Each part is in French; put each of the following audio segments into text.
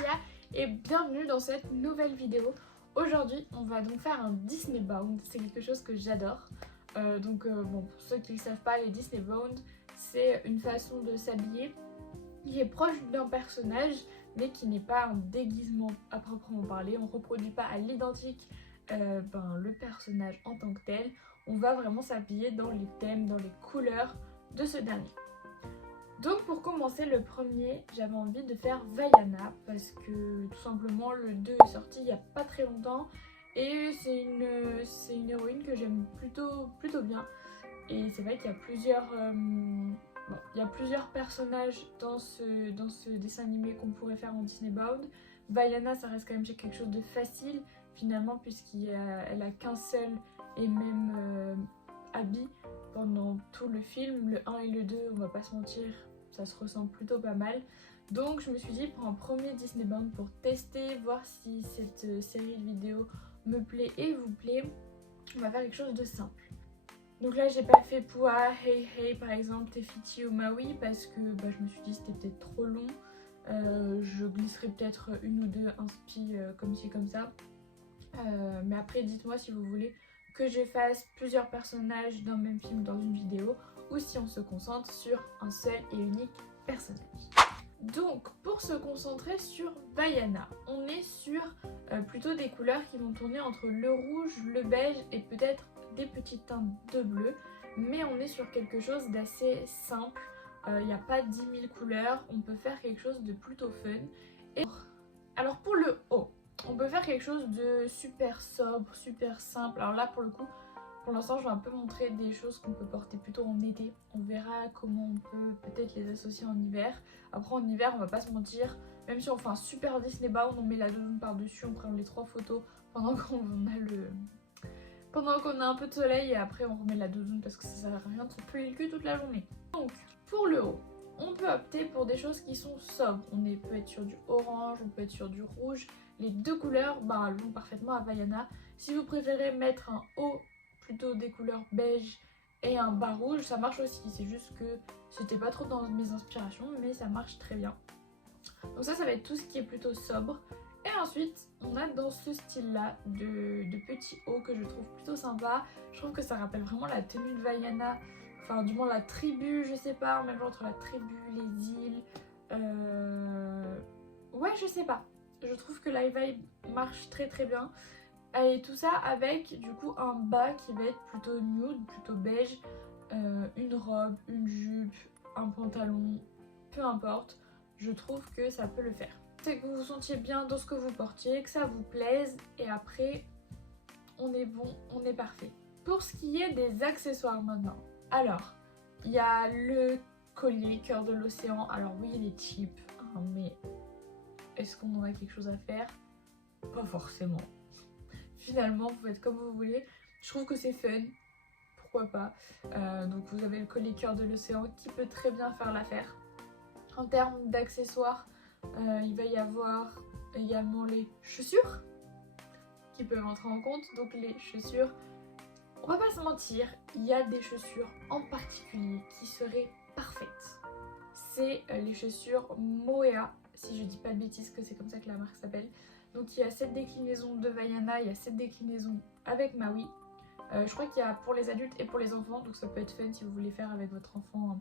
Maya et bienvenue dans cette nouvelle vidéo. Aujourd'hui on va donc faire un Disney Bound, c'est quelque chose que j'adore. Bon, pour ceux qui ne le savent pas, les Disney Bound c'est une façon de s'habiller qui est proche d'un personnage mais qui n'est pas un déguisement à proprement parler. On ne reproduit pas à l'identique le personnage en tant que tel. On va vraiment s'habiller dans les thèmes, dans les couleurs de ce dernier. Donc pour commencer, le premier, j'avais envie de faire Vaiana parce que tout simplement le 2 est sorti il n'y a pas très longtemps et c'est une héroïne que j'aime plutôt bien. Et c'est vrai qu'il y a plusieurs personnages dans ce dessin animé qu'on pourrait faire en Disney Bound. Vaiana, ça reste quand même quelque chose de facile finalement puisqu'elle a qu'un seul et même habit pendant tout le film. Le 1 et le 2, on va pas se mentir, ça se ressemble plutôt pas mal. Donc je me suis dit pour un premier Disney Bound, pour tester, voir si cette série de vidéos me plaît et vous plaît, on va faire quelque chose de simple. Donc là j'ai pas fait Pua, Hey Hey par exemple, Tefiti ou Maui parce que je me suis dit c'était peut-être trop long. Je glisserai peut-être une ou deux inspi comme ci comme ça. Mais après dites-moi si vous voulez que je fasse plusieurs personnages d'un même film dans une vidéo ou si on se concentre sur un seul et unique personnage. Donc pour se concentrer sur Vaiana, on est sur plutôt des couleurs qui vont tourner entre le rouge, le beige et peut-être des petites teintes de bleu, mais on est sur quelque chose d'assez simple. Il n'y a pas 10 000 couleurs, on peut faire quelque chose de plutôt fun. Alors pour le haut, on peut faire quelque chose de super sobre, super simple. Alors là pour le coup, pour l'instant je vais un peu montrer des choses qu'on peut porter plutôt en été. On verra comment on peut peut-être les associer en hiver. Après en hiver on va pas se mentir, même si on fait un super Disney Bound, on met la doudoune par dessus, on prend les 3 photos pendant qu'on a un peu de soleil et après on remet la doudoune parce que ça sert à rien de se peler le cul toute la journée. Donc pour le haut, on peut opter pour des choses qui sont sobres. On peut être sur du orange, on peut être sur du rouge. Les deux couleurs elles vont parfaitement à Vaiana. Si vous préférez mettre un haut plutôt des couleurs beige et un bas rouge, ça marche aussi. C'est juste que c'était pas trop dans mes inspirations, mais ça marche très bien. Donc ça va être tout ce qui est plutôt sobre. Et ensuite, on a dans ce style-là de petits hauts que je trouve plutôt sympa. Je trouve que ça rappelle vraiment la tenue de Vaiana. Enfin, du moins la tribu, je sais pas, même entre la tribu, les îles. Ouais, je sais pas. Je trouve que la vibe marche très bien. Et tout ça avec du coup un bas qui va être plutôt nude, plutôt beige. Une robe, une jupe, un pantalon, peu importe. Je trouve que ça peut le faire. C'est que vous vous sentiez bien dans ce que vous portiez, que ça vous plaise et après on est bon, on est parfait. Pour ce qui est des accessoires maintenant, alors il y a le collier cœur de l'océan. Alors oui il est cheap mais est-ce qu'on en a quelque chose à faire? Pas forcément. Finalement vous faites comme vous voulez, je trouve que c'est fun, pourquoi pas. Donc vous avez le collier cœur de l'océan qui peut très bien faire l'affaire. En termes d'accessoires, il va y avoir également les chaussures qui peuvent entrer en compte. Donc les chaussures, on va pas se mentir, il y a des chaussures en particulier qui seraient parfaites. C'est les chaussures Moea, si je dis pas de bêtises que c'est comme ça que la marque s'appelle. Donc il y a cette déclinaison de Vaiana, il y a cette déclinaison avec Maui. Je crois qu'il y a pour les adultes et pour les enfants, donc ça peut être fun si vous voulez faire avec votre enfant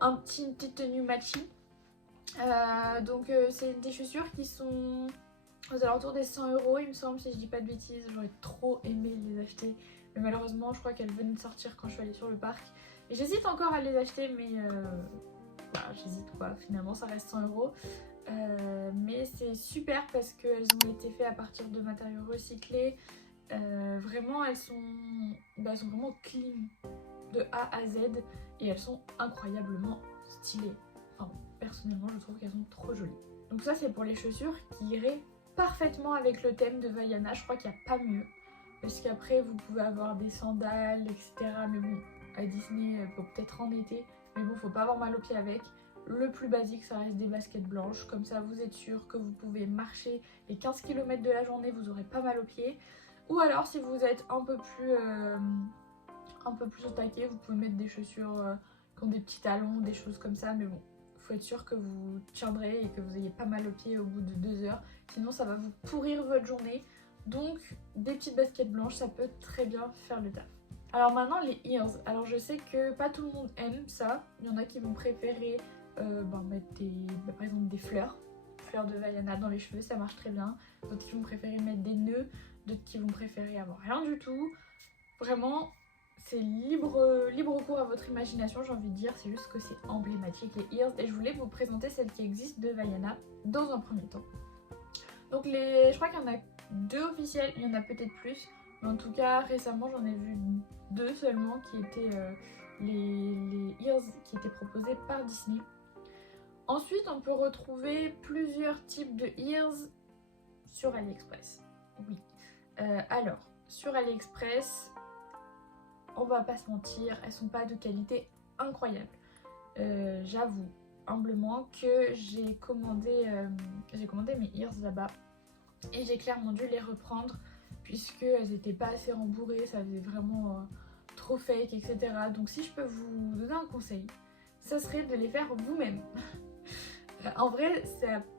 une petite tenue matching. C'est des chaussures qui sont aux alentours des 100 € il me semble, si je dis pas de bêtises. J'aurais trop aimé les acheter mais malheureusement je crois qu'elles venaient de sortir quand je suis allée sur le parc et j'hésite encore à les acheter mais j'hésite quoi, finalement ça reste 100 €. Mais c'est super parce qu'elles ont été faites à partir de matériaux recyclés. Vraiment elles sont vraiment clean de A à Z et elles sont incroyablement stylées. Enfin personnellement je trouve qu'elles sont trop jolies. Donc ça c'est pour les chaussures qui iraient parfaitement avec le thème de Vaiana. Je crois qu'il n'y a pas mieux parce qu'après vous pouvez avoir des sandales etc. Mais bon à Disney pour peut-être en été, mais bon faut pas avoir mal aux pieds avec. Le plus basique ça reste des baskets blanches, comme ça vous êtes sûr que vous pouvez marcher les 15 km de la journée, vous aurez pas mal aux pieds. Ou alors si vous êtes un peu plus au taquet, vous pouvez mettre des chaussures qui ont des petits talons, des choses comme ça, mais bon, faut être sûr que vous tiendrez et que vous ayez pas mal aux pieds au bout de 2 heures. Sinon ça va vous pourrir votre journée. Donc des petites baskets blanches, ça peut très bien faire le taf. Alors maintenant les ears. Alors je sais que pas tout le monde aime ça. Il y en a qui vont préférer mettre par exemple des fleurs de Vaiana dans les cheveux, ça marche très bien. D'autres qui vont préférer mettre des nœuds, d'autres qui vont préférer avoir rien du tout. Vraiment, c'est libre cours à votre imagination, j'ai envie de dire. C'est juste que c'est emblématique les ears. Et je voulais vous présenter celles qui existent de Vaiana dans un premier temps. Donc je crois qu'il y en a 2 officiels, il y en a peut-être plus. Mais en tout cas, récemment, j'en ai vu 2 seulement qui étaient les ears qui étaient proposés par Disney. Ensuite, on peut retrouver plusieurs types de ears sur AliExpress. Oui. Alors, sur AliExpress, on va pas se mentir, elles sont pas de qualité incroyable. J'avoue humblement que j'ai commandé mes ears là-bas et j'ai clairement dû les reprendre puisque elles n'étaient pas assez rembourrées, ça faisait vraiment trop fake, etc. Donc si je peux vous donner un conseil, ça serait de les faire vous-même. En vrai,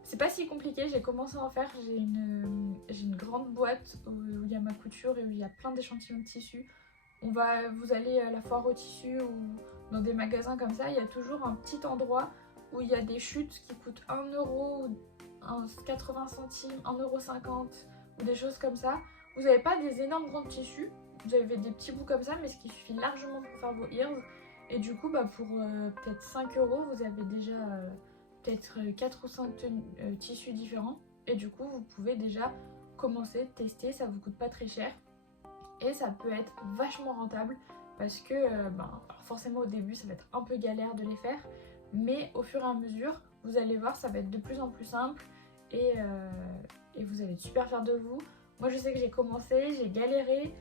c'est pas si compliqué, j'ai commencé à en faire, j'ai une grande boîte où il y a ma couture et où il y a plein d'échantillons de tissus. Vous allez à la foire au tissu ou dans des magasins comme ça, il y a toujours un petit endroit où il y a des chutes qui coûtent 1 euro, 80 centimes, 1,50 € ou des choses comme ça. Vous n'avez pas des énormes grands tissus, vous avez des petits bouts comme ça, mais ce qui suffit largement pour faire vos ears. Et du coup, pour peut-être 5 €, vous avez déjà peut-être 4 ou 5 tissus différents. Et du coup, vous pouvez déjà commencer, tester, ça vous coûte pas très cher. Et ça peut être vachement rentable parce que forcément au début ça va être un peu galère de les faire, mais au fur et à mesure vous allez voir ça va être de plus en plus simple et vous allez être super fiers de vous. Moi je sais que j'ai commencé, j'ai galéré,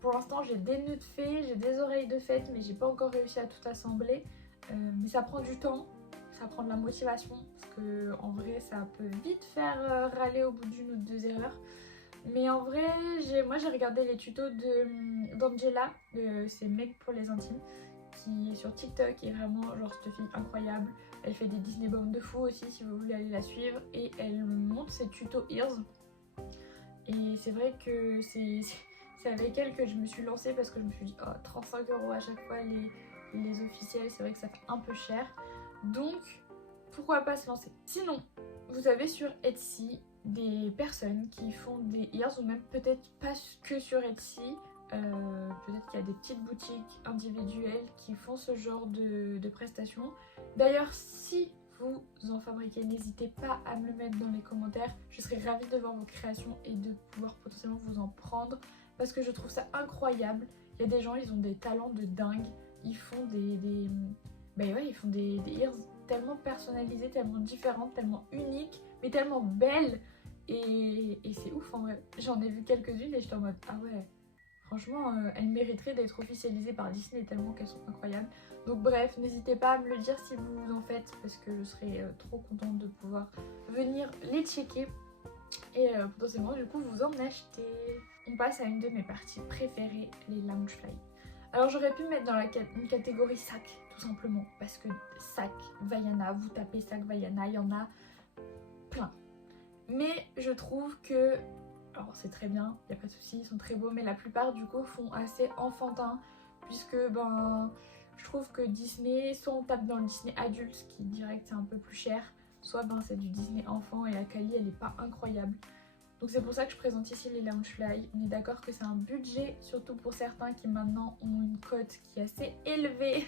pour l'instant j'ai des nœuds de fée, j'ai des oreilles de fête mais j'ai pas encore réussi à tout assembler, mais ça prend du temps, ça prend de la motivation parce que en vrai ça peut vite faire râler au bout d'1 ou 2 heures. Mais en vrai, moi j'ai regardé les tutos d'Angela, c'est Meg pour les intimes, qui est sur TikTok et vraiment genre cette fille incroyable. Elle fait des Disney Bound de fou aussi si vous voulez aller la suivre et elle montre ses tutos ears. Et c'est vrai que c'est avec elle que je me suis lancée parce que je me suis dit 35 € à chaque fois les officiels, c'est vrai que ça fait un peu cher. Donc pourquoi pas se lancer. Sinon, vous avez sur Etsy des personnes qui font des ears ou même peut-être pas que sur Etsy, peut-être qu'il y a des petites boutiques individuelles qui font ce genre de prestations. D'ailleurs si vous en fabriquez, n'hésitez pas à me le mettre dans les commentaires, je serais ravie de voir vos créations et de pouvoir potentiellement vous en prendre parce que je trouve ça incroyable. Il y a des gens, ils ont des talents de dingue, ils font ils font des ears tellement personnalisées, tellement différentes, tellement uniques, mais tellement belles. Et c'est ouf en vrai. J'en ai vu quelques-unes et j'étais en mode ah ouais, franchement elles mériteraient d'être officialisées par Disney tellement qu'elles sont incroyables. Donc bref, n'hésitez pas à me le dire si vous en faites parce que je serais trop contente de pouvoir venir les checker et potentiellement du coup vous en acheter. On passe à une de mes parties préférées, les Loungefly. Alors j'aurais pu mettre dans une catégorie sac tout simplement parce que sac Vaiana, vous tapez sac Vaiana, il y en a plein. Mais je trouve que, alors c'est très bien, il n'y a pas de souci, ils sont très beaux, mais la plupart du coup font assez enfantin puisque je trouve que Disney, soit on tape dans le Disney adulte, ce qui direct c'est un peu plus cher, soit c'est du Disney enfant et la qualité elle est pas incroyable. Donc c'est pour ça que je présente ici les Loungefly. On est d'accord que c'est un budget, surtout pour certains qui maintenant ont une cote qui est assez élevée.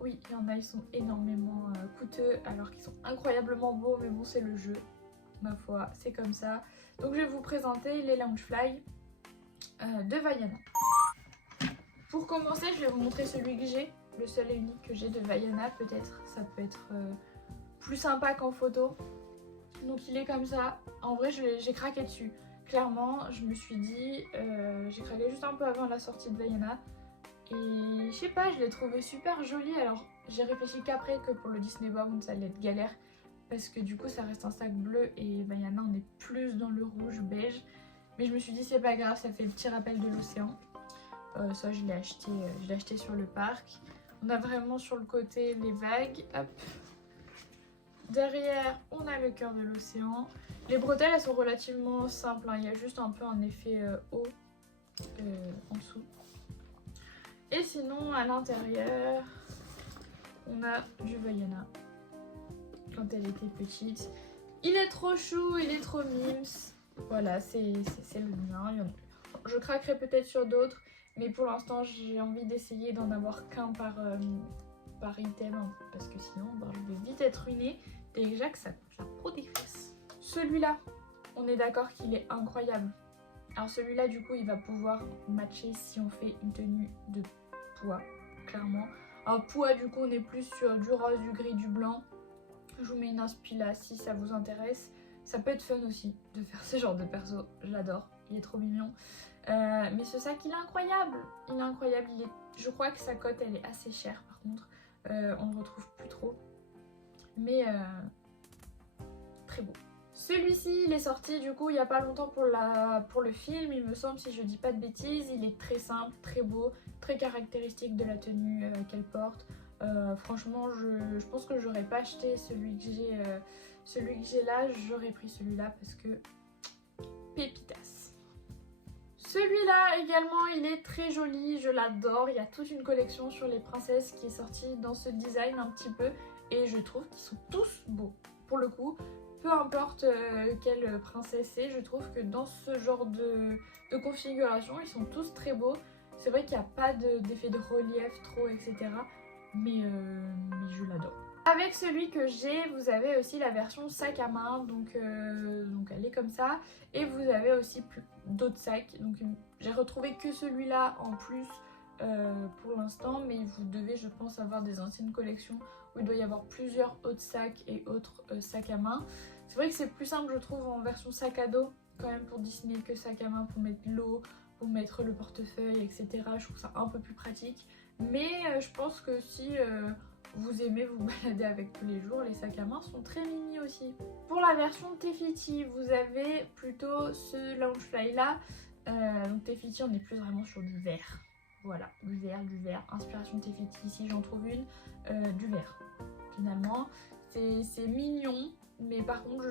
Oui, il y en a, ils sont énormément coûteux alors qu'ils sont incroyablement beaux, mais bon c'est le jeu. Ma foi, c'est comme ça. Donc je vais vous présenter les Loungefly de Vaiana. Pour commencer, je vais vous montrer celui que j'ai, le seul et unique que j'ai de Vaiana. Peut-être ça peut être plus sympa qu'en photo. Donc il est comme ça. En vrai, j'ai craqué dessus. Clairement, je me suis dit, j'ai craqué juste un peu avant la sortie de Vaiana. Et je sais pas, je l'ai trouvé super joli. Alors j'ai réfléchi qu'après que pour le Disney Bound ça allait être galère. Parce que du coup ça reste un sac bleu et Vaiana on est plus dans le rouge beige. Mais je me suis dit c'est pas grave, ça fait le petit rappel de l'océan. Ça je l'ai acheté sur le parc. On a vraiment sur le côté les vagues. Hop. Derrière, on a le cœur de l'océan. Les bretelles, elles sont relativement simples, hein. Il y a juste un peu un effet haut en dessous. Et sinon, à l'intérieur, on a du Vaiana quand elle était petite. Il est trop chou, il est trop mimes. Voilà, c'est le mien. Je craquerai peut-être sur d'autres, mais pour l'instant, j'ai envie d'essayer d'en avoir qu'un par item, hein, parce que sinon, je vais vite être ruinée. Déjà que ça coûte la peau des fesses. Celui-là, on est d'accord qu'il est incroyable. Alors celui-là, du coup, il va pouvoir matcher si on fait une tenue de poids, clairement. Alors poids, du coup, on est plus sur du rose, du gris, du blanc. Je vous mets une inspi là si ça vous intéresse. Ça peut être fun aussi de faire ce genre de perso. J'adore, il est trop mignon. Mais ce sac, il est incroyable. Il est incroyable. Je crois que sa cote, elle est assez chère par contre. On ne le retrouve plus trop. Mais très beau. Celui-ci, il est sorti du coup il n'y a pas longtemps pour le film, il me semble, si je dis pas de bêtises. Il est très simple, très beau, très caractéristique de la tenue qu'elle porte. Franchement, je pense que j'aurais pas acheté celui que j'ai là, j'aurais pris celui-là parce que pépitas. Celui-là également, il est très joli, je l'adore. Il y a toute une collection sur les princesses qui est sortie dans ce design un petit peu et je trouve qu'ils sont tous beaux. Pour le coup, peu importe quelle princesse c'est, je trouve que dans ce genre de configuration, ils sont tous très beaux. C'est vrai qu'il n'y a pas d'effet de relief trop, etc. Mais je l'adore. Avec celui que j'ai, vous avez aussi la version sac à main, donc elle est comme ça. Et vous avez aussi d'autres sacs. Donc j'ai retrouvé que celui-là en plus pour l'instant, mais vous devez, je pense, avoir des anciennes collections où il doit y avoir plusieurs autres sacs et autres sacs à main. C'est vrai que c'est plus simple, je trouve, en version sac à dos quand même pour Disney que sac à main pour mettre l'eau, pour mettre le portefeuille, etc. Je trouve ça un peu plus pratique. Mais je pense que si vous aimez vous balader avec tous les jours, les sacs à main sont très mimi aussi. Pour la version Tefiti, vous avez plutôt ce Loungefly là. Donc Tefiti, on est plus vraiment sur du vert. Voilà, du vert, inspiration Tefiti, ici j'en trouve une, du vert. Finalement, c'est mignon, mais par contre,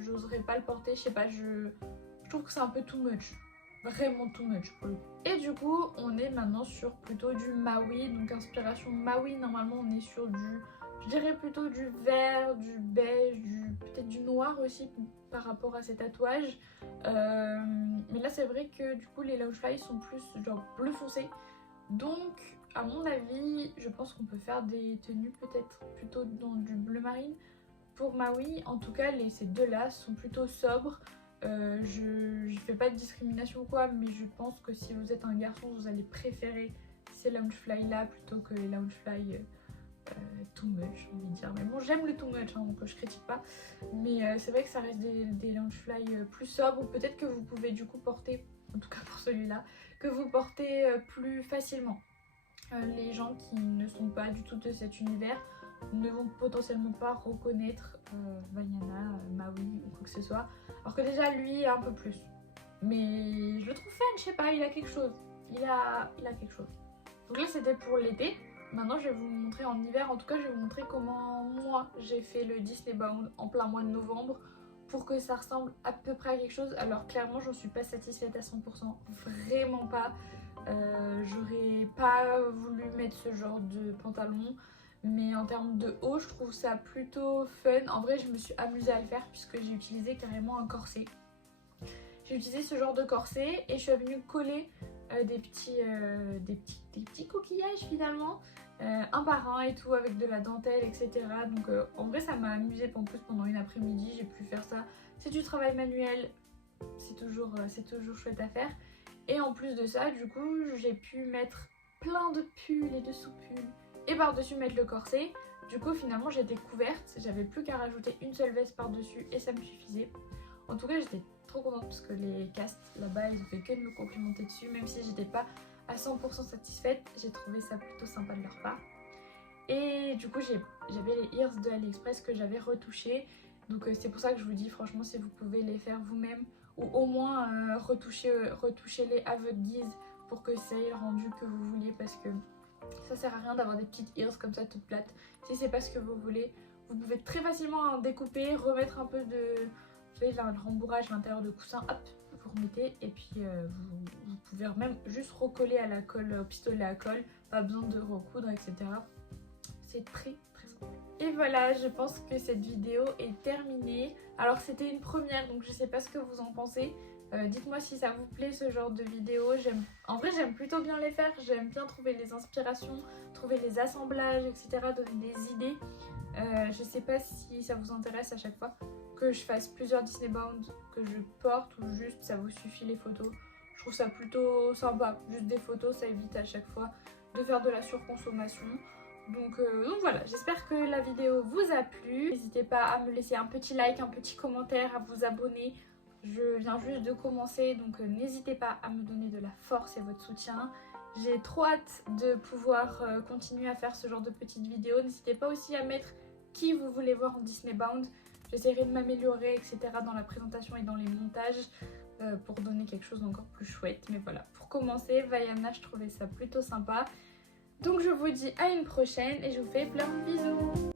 j'oserais pas le porter, je sais pas, je trouve que c'est un peu too much. Vraiment too much pour le coup. Et du coup, on est maintenant sur plutôt du Maui, donc inspiration Maui. Normalement, on est sur je dirais plutôt du vert, du beige, peut-être du noir aussi par rapport à ces tatouages. Mais là, c'est vrai que du coup, les Loungefly sont plus genre bleu foncé. Donc, à mon avis, je pense qu'on peut faire des tenues peut-être plutôt dans du bleu marine. Pour Maui, en tout cas, ces deux-là sont plutôt sobres. Je fais pas de discrimination ou quoi, mais je pense que si vous êtes un garçon, vous allez préférer ces Loungefly là plutôt que les Loungefly too much, j'ai envie de dire. Mais bon, j'aime le too much, hein, donc je critique pas. Mais c'est vrai que ça reste des Loungefly plus sobres, ou peut-être que vous pouvez du coup porter, en tout cas pour celui-là, que vous portez plus facilement. Les gens qui ne sont pas du tout de cet univers ne vont potentiellement pas reconnaître Vaiana, Maui ou quoi que ce soit. Alors que déjà lui un peu plus. Mais je le trouve fun, je sais pas, il a quelque chose. Il a quelque chose. Donc là c'était pour l'été. Maintenant je vais vous montrer en hiver. En tout cas je vais vous montrer comment moi j'ai fait le Disney Bound en plein mois de novembre pour que ça ressemble à peu près à quelque chose. Alors clairement j'en suis pas satisfaite à 100%. Vraiment pas. J'aurais pas voulu mettre ce genre de pantalon. Mais en termes de haut, je trouve ça plutôt fun. En vrai, je me suis amusée à le faire puisque j'ai utilisé carrément un corset. J'ai utilisé ce genre de corset et je suis venue coller des petits coquillages finalement, un par un et tout, avec de la dentelle, etc. Donc en vrai, ça m'a amusée en plus pendant une après-midi. J'ai pu faire ça. C'est du travail manuel, c'est toujours chouette à faire. Et en plus de ça, du coup, j'ai pu mettre plein de pulls et de sous-pulls. Et par-dessus mettre le corset. Du coup finalement j'étais couverte, j'avais plus qu'à rajouter une seule veste par-dessus et ça me suffisait. En tout cas j'étais trop contente parce que les castes là-bas ils ont fait que de me complimenter dessus. Même si j'étais pas à 100% satisfaite, j'ai trouvé ça plutôt sympa de leur part. Et du coup j'avais les ears de AliExpress que j'avais retouchées. Donc c'est pour ça que je vous dis franchement si vous pouvez les faire vous-même ou au moins retouchez-les à votre guise pour que ça ait le rendu que vous vouliez, parce que ça sert à rien d'avoir des petites ears comme ça toutes plates. Si c'est pas ce que vous voulez, Vous pouvez très facilement découper, remettre un peu de, vous savez, le rembourrage à l'intérieur de coussin, hop, vous remettez et puis vous pouvez même juste recoller à la colle, au pistolet à colle, pas besoin de recoudre, etc. C'est très simple. Et voilà, je pense que cette vidéo est terminée. Alors c'était une première, donc je sais pas ce que vous en pensez. Dites-moi si ça vous plaît ce genre de vidéo. En vrai j'aime plutôt bien les faire, j'aime bien trouver les inspirations, trouver les assemblages, etc. Donner des idées. Je sais pas si ça vous intéresse à chaque fois que je fasse plusieurs Disney Bound que je porte ou juste ça vous suffit les photos. Je trouve ça plutôt sympa, juste des photos, ça évite à chaque fois de faire de la surconsommation. Donc voilà, j'espère que la vidéo vous a plu. N'hésitez pas à me laisser un petit like, un petit commentaire, à vous abonner. Je viens juste de commencer, donc n'hésitez pas à me donner de la force et votre soutien. J'ai trop hâte de pouvoir continuer à faire ce genre de petites vidéos. N'hésitez pas aussi à mettre qui vous voulez voir en Disney Bound. J'essaierai de m'améliorer, etc. dans la présentation et dans les montages pour donner quelque chose d'encore plus chouette. Mais voilà, pour commencer, Vaiana, je trouvais ça plutôt sympa. Donc je vous dis à une prochaine et je vous fais plein de bisous.